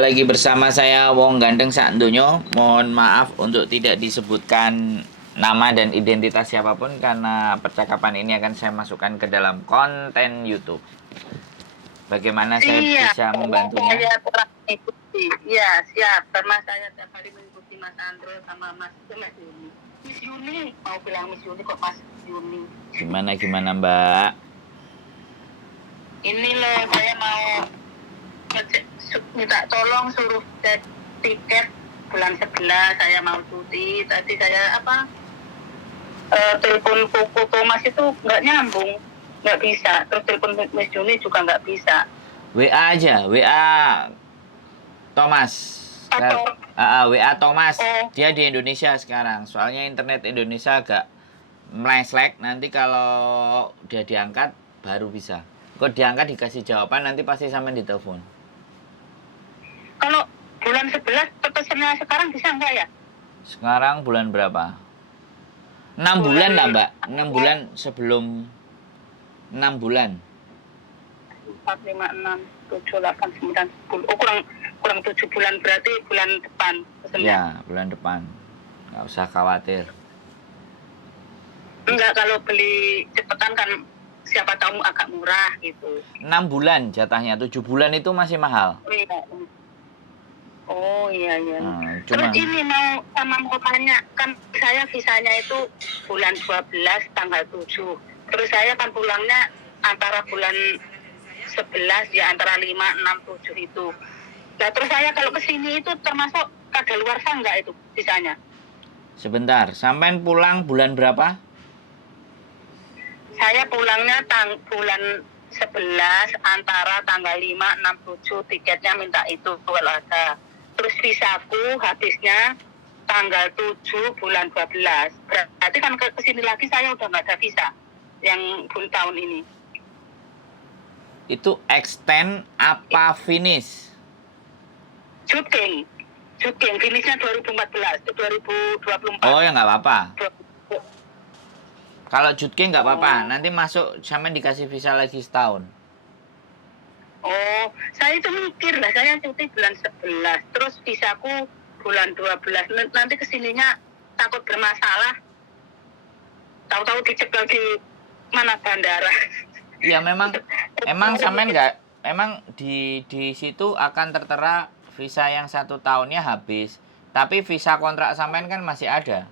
lagi bersama saya Wong Ganteng Sakdonyo. Mohon maaf untuk tidak disebutkan nama dan identitas siapapun karena percakapan ini akan saya masukkan ke dalam konten YouTube. Bagaimana saya bisa membantunya? Saya telah mengikuti. Iya, siap. Karena saya tiap hari mengikuti Mas Andro sama Mas Yuni. Miss Yuni, mau bilang Miss Yuni kok Mas Yuni. Gimana Mbak? Ini loh, saya mau minta tolong suruh cek tiket bulan 11 saya mau cuti. Tadi saya telepon Koko Thomas itu nggak nyambung, nggak bisa. Terus telepon Miss Yuni juga nggak bisa. WA aja, WA Thomas. WA Thomas. Dia di Indonesia sekarang. Soalnya internet Indonesia agak meleslek. Nanti kalau dia diangkat baru bisa. Kok diangkat dikasih jawaban nanti pasti sampai ditelepon. Kalau bulan 11 pesannya sekarang bisa nggak ya? Sekarang bulan berapa? 6 bulan lah Mbak. 6 bulan sebelum 6 bulan. 4, 5, 6, 7, 8, 9, 10. Oh, kurang 7 bulan, berarti bulan depan pesannya. Ya, bulan depan. Nggak usah khawatir. Enggak, kalau beli cepetan kan siapa tahu agak murah gitu. 6 bulan jatahnya, 7 bulan itu masih mahal. Oh iya. Cuma... Terus ini mau tanya, kan saya visanya itu bulan 12 tanggal 7. Terus saya kan pulangnya antara bulan 11 ya, antara 5, 6, 7 itu. Nah terus saya kalau kesini itu termasuk kadaluarsa enggak itu visanya? Sebentar, sampai pulang bulan berapa? Saya pulangnya bulan 11 antara tanggal 5, 6, 7 tiketnya minta itu kalau ada. Terus visaku habisnya tanggal 7 bulan 12. Berarti kan kesini lagi saya udah nggak ada visa yang tahun ini. Itu extend apa finish? Juting finishnya 2014 ke 2024. Oh ya nggak apa-apa. Kalau Jutking nggak apa-apa, nanti masuk sampai dikasih visa lagi setahun. Oh, saya itu mikir lah, saya cuti bulan 11, terus visaku bulan 12, nanti kesininya takut bermasalah, tahu-tahu dicekel di mana bandara. Iya emang sampean nggak, emang di situ akan tertera visa yang 1 tahunnya habis, tapi visa kontrak sampean kan masih ada.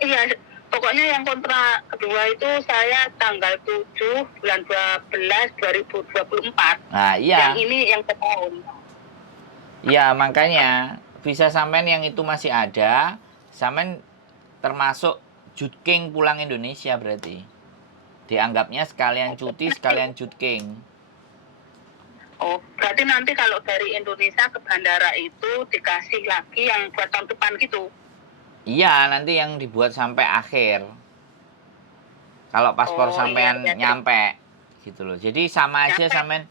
Iya. Pokoknya yang kontrak kedua itu saya tanggal 7 bulan 12 2024. Nah, iya. Yang ini yang setahun. Iya, makanya visa sampean yang itu masih ada, sampean termasuk Jutking pulang Indonesia berarti. Dianggapnya sekalian cuti, sekalian Jutking. Oh, berarti nanti kalau dari Indonesia ke bandara itu dikasih lagi yang buat tahun depan gitu. Iya, nanti yang dibuat sampai akhir. Kalau paspor sampean nyampe gitu loh. Jadi sama aja sampean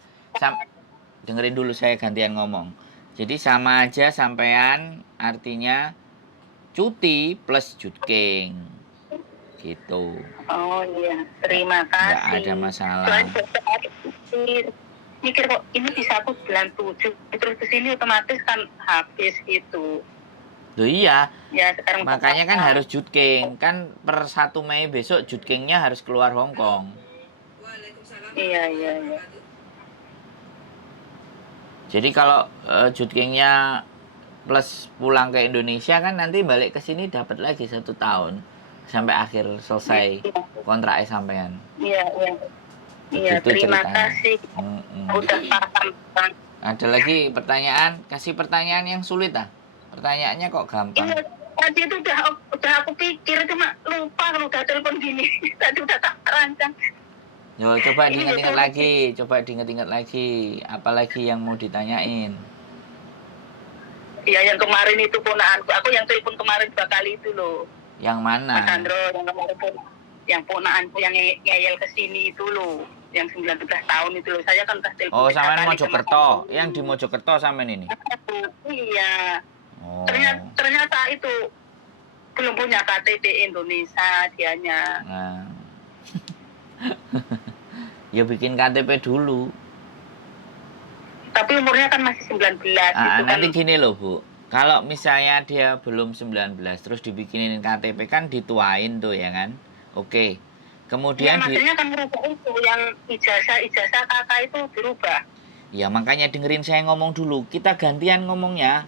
dengerin dulu saya gantian ngomong. Jadi sama aja sampean artinya cuti plus Jutking. Gitu. Oh iya, terima kasih. Nggak ada masalah. Mikir kok ini bisa aku bulan 7 terus kesini otomatis kan habis itu. Loh iya, ya, sekarang makanya kan harus Jutking. Kan per 1 Mei besok Jutkingnya harus keluar Hong Kong. Iya. Jadi kalau Jutkingnya plus pulang ke Indonesia kan nanti balik ke sini dapat lagi 1 tahun. Sampai akhir selesai kontraknya sampean. Iya. Terima kasih. Udah paham. Ada lagi pertanyaan? Kasih pertanyaan yang sulit ah. Pertanyaannya kok gampang. Iya, tadi itu udah aku pikir, cuma lupa kalau udah telepon gini. Tadi udah tak rancang. Yo, coba diingat-ingat lagi. Apalagi yang mau ditanyain? Iya, yang kemarin itu ponaanku. Aku yang telepon kemarin 2 kali itu loh. Yang mana? Mas Andro, yang kemarin yang ponaanku yang ngeyel ke sini itu loh. Yang 19 tahun itu loh. Saya kan udah telepon. Oh, sampean Mojokerto. Yang di Mojokerto sampean ini? Iya. Oh. Ternyata itu belum punya KTP Indonesia dianya. Nah. Ya bikin KTP dulu. Tapi umurnya kan masih 19 gitu kan. Nanti gini loh Bu, kalau misalnya dia belum 19 terus dibikinin KTP kan dituain tuh ya kan. Oke. Kemudian Ya, maksudnya kan merubah itu yang ijazah kakak itu dirubah. Ya makanya dengerin saya ngomong dulu. Kita gantian ngomongnya.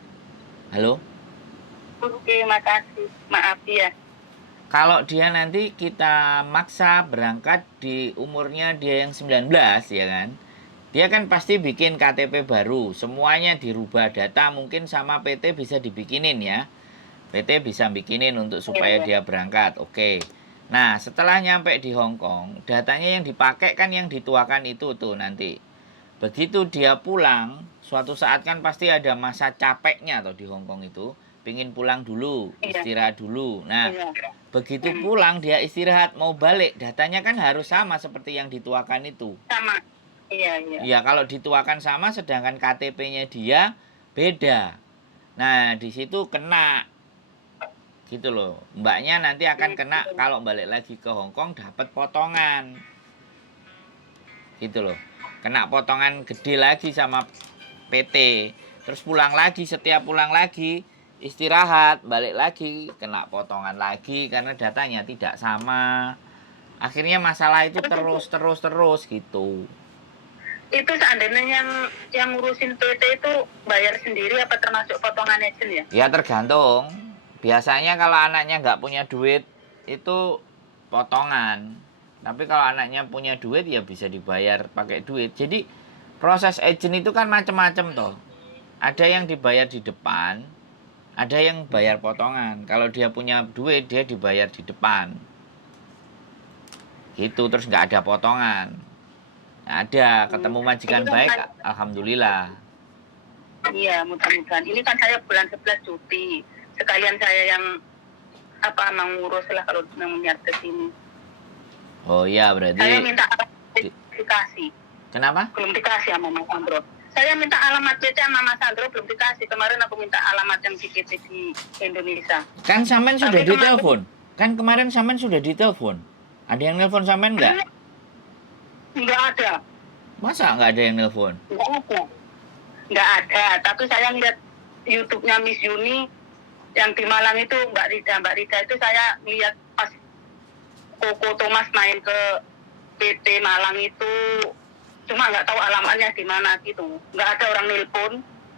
Halo? Oke, makasih. Maaf ya. Kalau dia nanti kita maksa berangkat di umurnya dia yang 19 ya kan. Dia kan pasti bikin KTP baru. Semuanya dirubah data mungkin sama PT bisa dibikinin ya. PT bisa bikinin untuk supaya dia berangkat. Oke. Nah, setelah nyampe di Hong Kong, datanya yang dipakai kan yang dituakan itu tuh nanti. Begitu dia pulang, suatu saat kan pasti ada masa capeknya tuh di Hong Kong itu. Pingin pulang dulu, istirahat dulu. Nah, begitu pulang dia istirahat mau balik, datanya kan harus sama seperti yang dituakan itu. Sama. Iya. Ya, kalau dituakan sama sedangkan KTP-nya dia beda. Nah, di situ kena. Gitu loh. Mbaknya nanti akan kena kalau balik lagi ke Hong Kong dapat potongan. Gitu loh. Kena potongan gede lagi sama PT. Terus pulang lagi, setiap pulang lagi istirahat, balik lagi kena potongan lagi karena datanya tidak sama. Akhirnya masalah itu terus gitu. Itu seandainya yang ngurusin PT itu bayar sendiri apa termasuk potongan agent ya? Ya tergantung. Biasanya kalau anaknya nggak punya duit itu potongan. Tapi kalau anaknya punya duit ya bisa dibayar pakai duit. Jadi proses agent itu kan macam-macam toh. Ada yang dibayar di depan, ada yang bayar potongan. Kalau dia punya duit dia dibayar di depan. Gitu terus nggak ada potongan. Ada ketemu majikan baik, alhamdulillah. Iya, mudah-mudahan. Ini kan saya bulan 11 cuti. Sekalian saya yang mengurus lah kalau menyiar ke sini. Oh iya, berarti saya minta alamat dikasih. Kenapa? Belum dikasih sama Mas Sandro. Saya minta alamat PT sama Mas Sandro belum dikasih. Kemarin aku minta alamat yang di PT di Indonesia. Kan Samen sudah ditelepon. Kan kemarin Samen sudah ditelepon. Ada yang nelpon Samen enggak? Enggak ada. Masa enggak ada yang nelpon? Enggak ada. Tapi saya lihat YouTube-nya Miss Yuni yang di Malang itu Mbak Rida itu saya lihat pas Koko Thomas main ke PT Malang itu, cuma nggak tahu alamatnya di mana gitu, nggak ada orang nelpon.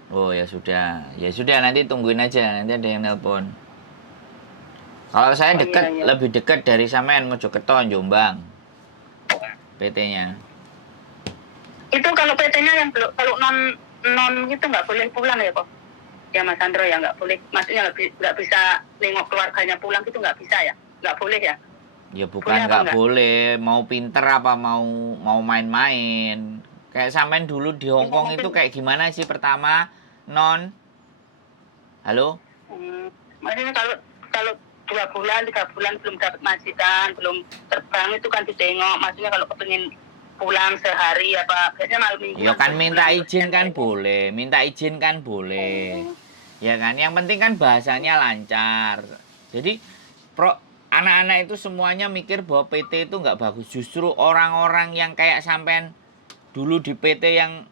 Oh ya sudah nanti tungguin aja, nanti ada yang nelpon. Kalau saya dekat iya. Lebih dekat dari Sampean Mojokerto Jombang PT-nya. Itu kalau PT-nya yang kalau non gitu nggak boleh pulang ya kok? Ya Mas Sandro ya nggak boleh, maksudnya nggak bisa nengok keluarganya pulang gitu nggak bisa ya, nggak boleh ya? Ya bukan nggak boleh, mau pinter apa mau main-main. Kayak Sampean dulu di Hong Kong itu kayak gimana sih pertama non? Halo? Maksudnya kalau 2 bulan 3 bulan belum dapat majikan, belum terbang itu kan ditengok. Maksudnya kalau kepengin pulang sehari apa biasanya malam minggu. Ya kan minta izin kan boleh, ya kan yang penting kan bahasanya lancar. Jadi anak-anak itu semuanya mikir bahwa PT itu nggak bagus. Justru orang-orang yang kayak Sampean dulu di PT yang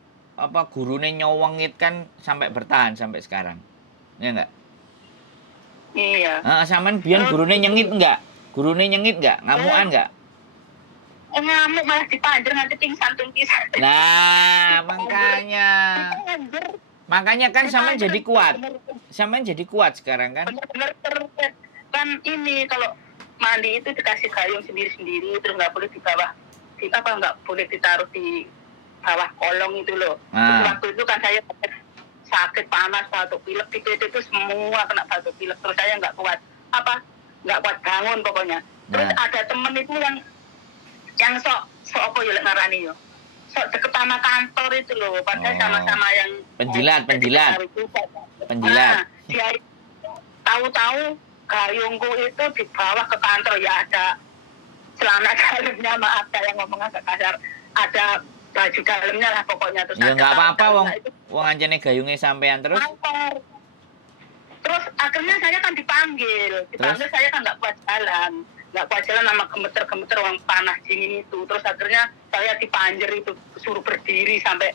gurune nyowengit kan sampai bertahan sampai sekarang, ya nggak? Iya. Sampean biyen gurune nyengit nggak? Ngamukan nggak? Ngamuk malah dipanjer nanti pingsan. Nah, makanya kan Sampean jadi kuat. Sekarang kan? Bener kan ini kalau mandi itu dikasih gayung sendiri-sendiri, terus nggak boleh di bawah, nggak boleh ditaruh di bawah kolong itu loh. Waktu itu kan saya sakit panas, batuk pilek, di PT itu semua kena batuk pilek, terus saya nggak kuat bangun pokoknya. Terus ada temen itu yang sok apa ya ngarani yo, sok deket sama kantor itu loh, padahal sama-sama yang penjilat. Nah, dia tahu-tahu gayungku itu di bawah ke kantor ya ada celana dalamnya, maaf saya ngomong agak kasar, ada baju dalamnya lah pokoknya. Terus ya nggak apa-apa wong anjene gayungnya sampean terus. Terus akhirnya saya kan dipanggil saya kan nggak kuat jalan sama gemeter orang panas dingin itu. Terus akhirnya saya dipanjer itu suruh berdiri sampai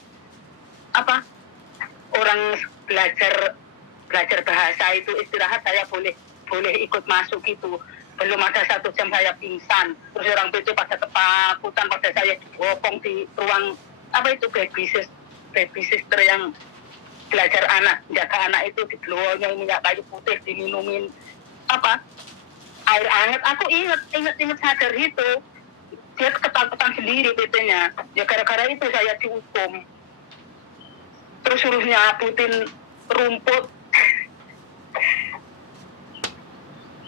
apa orang belajar bahasa itu istirahat saya boleh ikut masuk gitu. Belum ada 1 jam saya pingsan. Terus orang itu pada ketakutan pada saya dibopong di ruang apa itu baby sister yang belajar jaga anak itu diblownya minyak kayu putih diminumin apa air hangat. Aku ingat sadar itu dia ketakutan sendiri PT-nya. Ya gara-gara itu saya dihukum. Terus suruh nyabutin rumput.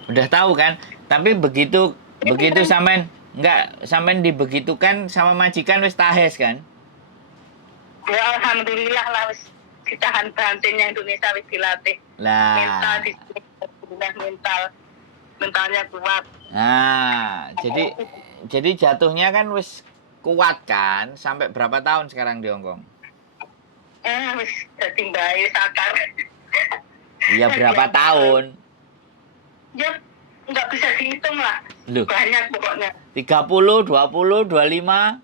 Udah tahu kan? Tapi begitu sampean dibegitukan sama majikan wis tahes kan? Ya alhamdulillah lah wis ditahan bantingnya Indonesia wis dilatih. Lah. Mentalnya kuat. Nah, jadi jatuhnya kan wis kuat kan? Sampai berapa tahun sekarang di Hong Kong? Wis dadi mbae sakar. Iya berapa tahun? Ya nggak bisa dihitung lah. Loh. Banyak pokoknya. 30, 20, 25?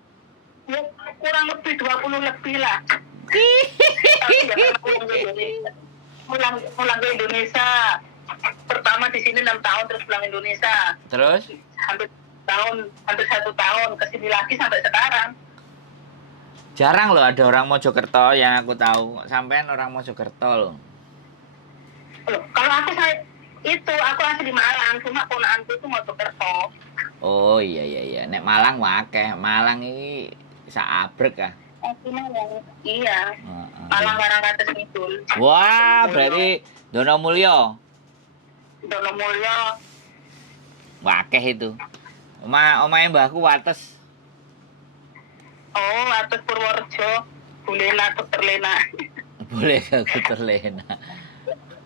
Ya kurang lebih 20 lebih lah. Tapi nggak pernah pulang ke Indonesia. Pertama di sini 6 tahun terus pulang Indonesia. Terus? Hampir 1 tahun kesini lagi sampai sekarang. Jarang loh ada orang Mojokerto yang aku tahu. Sampean orang Mojokerto loh. Loh, kalau aku asli di Malang, cuma ponakanku itu Mojokerto. Oh iya. Nek Malang wakeh. Malang ini saabrek kah? Iya. Malang Karangkates Kidul. Wah, berarti Donomulyo. Wakeh itu. Omahe mbahku Wates. Oh, Wates Purworejo. Bulena, Dokter Lena. Boleh ke Dokter Lena.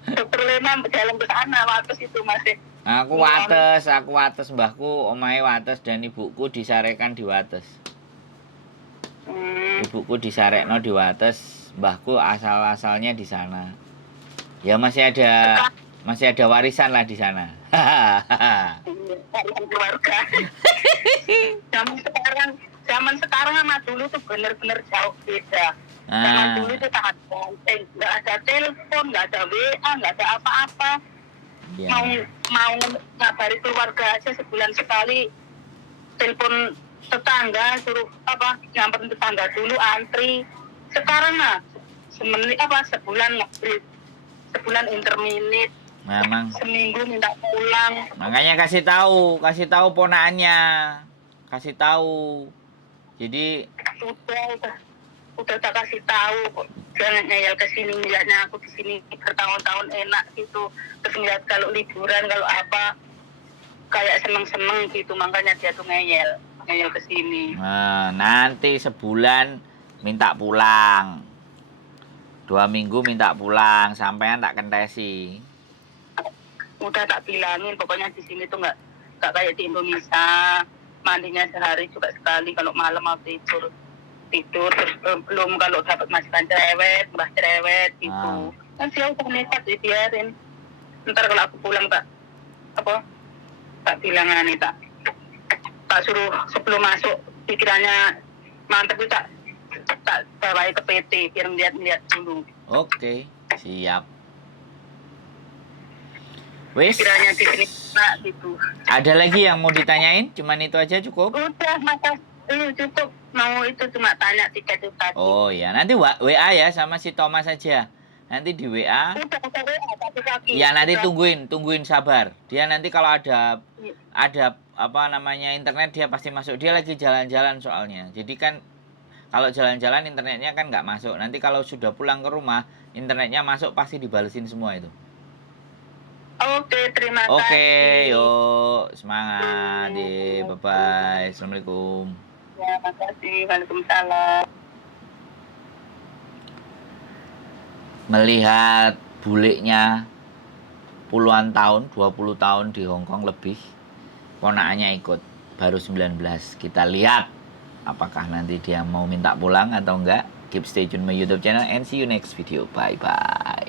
Dokter Lena jalan ke sana, Wates itu masih. Aku Wates mbahku omahe Wates dan ibuku disarekan di Wates. Ibuku disarekno di Wates, mbahku asal-asalnya di sana. Ya masih ada warisan lah di sana. Warisan keluarga. Zaman sekarang sama dulu tuh bener-bener jauh beda. Zaman dulu itu sangat penting, nggak ada telepon, nggak ada WA, nggak ada apa-apa. Ya. Mau ngabari keluarga aja sebulan sekali, telepon tetangga suruh nyamperin tetangga dulu antri. Sekarang sebulan interminit. Memang. Seminggu minta pulang. Makanya kasih tahu ponaannya. Kasih tahu. Jadi udah tak kasih tahu, jangan ngeyel ke sini, lihatnya aku di sini bertahun-tahun enak gitu. Terus ngeliat kalau liburan kalau apa kayak seneng-seneng gitu, makanya dia tuh ngeyel ke sini. nah, nanti sebulan minta pulang. 2 minggu minta pulang, sampean tak kentesi. Udah tak bilangin, pokoknya di sini tuh nggak kayak di Indonesia. Mandinya sehari juga sekali, kalau malam mau tidur terus belum kalau dapat majikan mbah cerewet gitu. Kan dia udah nekat dibiarin. Ntar kalau aku pulang tak bilangan nih tak suruh sebelum masuk pikirannya mantep itu tak bawain ke PT biar lihat dulu. Oke, siap. Wis. Pikirannya di sini gitu. Ada lagi yang mau ditanyain? Cuman itu aja cukup? Udah, makasih cukup. Mau itu cuma tanya tiket itu tadi. Oh ya, nanti WA ya sama si Thomas aja. Nanti di WA. Udah WA tadi. Ya nanti tungguin sabar. Dia nanti kalau ada internet dia pasti masuk. Dia lagi jalan-jalan soalnya. Jadi kan kalau jalan-jalan internetnya kan nggak masuk. Nanti kalau sudah pulang ke rumah internetnya masuk pasti dibalesin semua itu. Oke, terima kasih. Oke, yuk semangat, bye-bye, assalamualaikum. Ya, makasih, waalaikumsalam. Melihat buliknya puluhan tahun, 20 tahun di Hong Kong lebih, ponakannya ikut, baru 19. Kita lihat apakah nanti dia mau minta pulang atau enggak. Keep stay tune my YouTube channel and see you next video. Bye-bye.